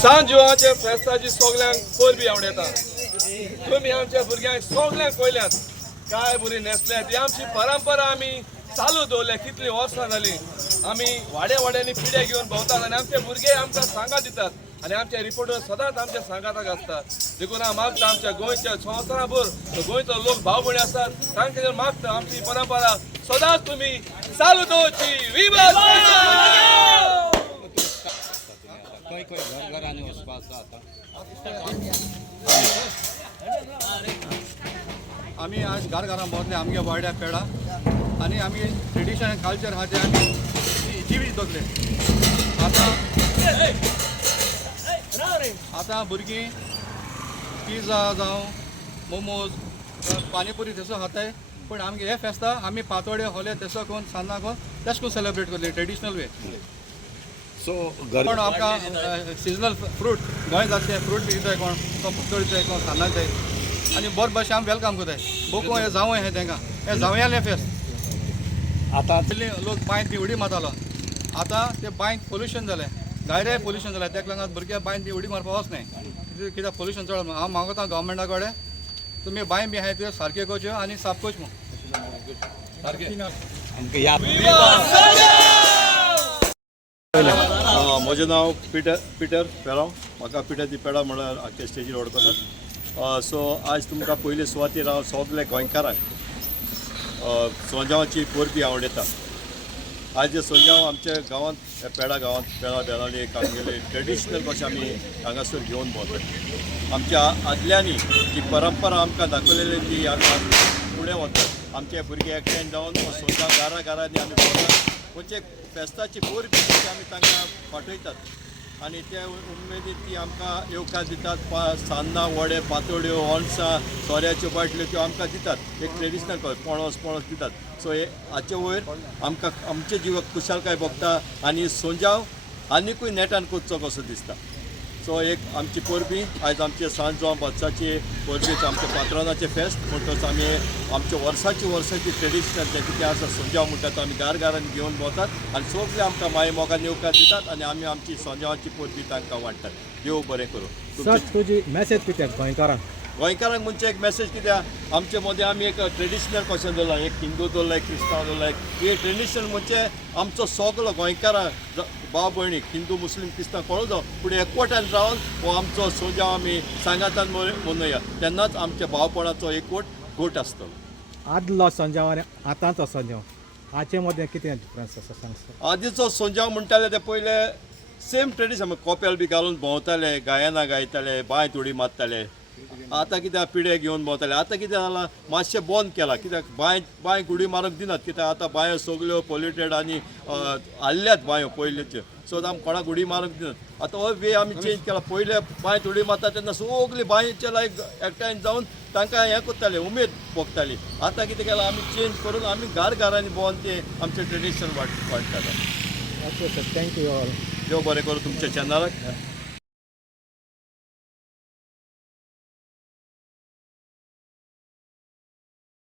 सांजुवाच्या फेस्ताची सगळ्यांक परबी आवडटा. तुम्ही आमच्या भुरग्यांक सगळ्यांक पयल्यात काय बरी नेसल्यात. ही आमची परंपरा आमी चालू दवरल्या कितली वर्सां जाली. आमी वाड्यांनी पिढ्या घेवन भोंवतात आनी आमचे भुरगे आमकां सांगात दितात आनी आमचे रिपोर्टर सदांच आमच्या सांगाताक आसतात. देखून हांव मागता आमच्या गोंयच्या संवसाराभर गोंयचो लोक भाव भयणी आसात तांचे मागता आमची परंपरा सदांच तुमी चालू दवरची. आम्ही आज घरां भोंवतले आमगे वाड्या पेडा आनी आमी ट्रेडिशन कल्चर आहा ते आमी जिवीत दवरले. आतां भुरगीं पिझ्झा जावं मोमोज पानीपुरी तेसो खाताय पण आमगे हे फेस्ता आमी पातोड्यो होले तेसो कोण सान्नां कोण तेश कोन सेलिब्रेट करले ट्रेडिशनल वे. सो पण आमकां सिजनल फ्रूट गोंय जातले फ्रूट बी दिताय कोण पातोळी जाय कोण सान्नां जाय आनी बरे भाशेन आमी वेलकम करताय. बोको हे जावं हे तांकां हे जावयालें फेस्त. आतां लोक बांयत बी उडी मारतालो आतां ते बांयत पोल्युशन जालें गायरे पोल्युशन जालें ताका लागून भुरग्यां बांयत बी उडी मारपाक वच न्हय कित्याक पोल्युशन चड. हांव मागता गव्हर्मेंटा कडेन तुमी बांय बी आहाय त्यो सारके करच्यो आनी साफ करच्यो सारके. म्हजें नांव पिटर पेरांव. म्हाका पिटर दी पेडा म्हणल्यार आख्या स्टेजीर वळखतात. सो आज तुमकां पयले सुवातेर हांव सगळे गोंयकारांक सोंजावाची परबी आवडटा. आज सोंजाव आमच्या गांवांत पेडा गांवांत पेडा बेळाली आमगेले ट्रेडिशनल कशें आमी हांगासर घेवन भोंवतात. आमच्या आदल्यांनी जी परंपरा आमकां दाखयलेली ती आमी फुडें वतात. आमचे भुरगे एकठांय जावन सोंजाव घरांनी आमी भोंवतात. म्हणजे फेस्ताची परबी जी आमी तांकां फाटयतात आनी त्या उमेदीन ती आमकां येवकार दितात. सान्नां वडे पातोळ्यो अणसां सोऱ्याच्यो बाटल्यो त्यो आमकां दितात. एक ट्रेडिशनल पणस दितात. सो हे हाचे वयर आमकां आमचे जिवाक खुशालकाय भोगता आनी सोंजाव आनिकूय नेटान कोचचो कसो दिसता. सो एक आमची परबी आयज आमचे सांजवां बत्साची परबी आमचे पात्रोनाचे फेस्त म्हणटच आमी आमचे वर्साची ट्रेडिशनल जे कितें आसा सोंजाव म्हणटा तो आमी घरांनी घेवन भोंवतात आनी सगळे आमकां माय मोगान येवकार दितात आनी आमी आमची सोंजावाची परबी तांकां वाडटात. देव बरें करूं. तुजी मॅसेज कित्याक गोंयकारांक म्हणजे एक मेसेज कित्याक आमचे मदें आमी एक ट्रेडिशनल कशें दवरला. एक हिंदू दवरला एक क्रिस्तांव दवरला. हे ट्रेडिशन म्हणजे आमचो सगळो गोंयकारां भाव भयणीक हिंदू मुस्लीम क्रिस्तांव कोणू जावं फुडें एकवटान रावन हो आमचो सोंजाव आमी सांगातान मनोवया. तेन्नाच आमच्या भावपणाचो एकवट घोट आसतलो. आदलो सोंजाव आनी आतांचो सोंजाव हाचे मदें कितें डिफरन्स आसा सांग. आदींचो सोंजाव म्हणटाले ते पयले सेम ट्रेडिशन कोपेल बी घालून भोंवताले गायनां गायताले बांयत उडी मारताले. आतां कित्याक पिढे घेवन भोंवताले. आतां कितें जालां मातशें बंद केलां कित्याक बांयक उडी मारूंक दिनात कित्याक आतां बांयो सगल्यो पोल्युटेड आनी आल्ल्यात बांयो पयलींच्यो. सो आमी कोणाक उडी मारूंक दिनात. आतां हो वे आमी चेंज केला. पयले बांयत उडी मारता तेन्ना सगळीं बांयचे लायक एकठांय जावन तांकां हें करताले उमेद भोगताली. आतां कितें केलां आमी चेंज करून आमी घरांनी भोंवन ते आमचें ट्रेडिशन वाडटात. Thank you all. देव बरें करूं तुमच्या चॅनलाक.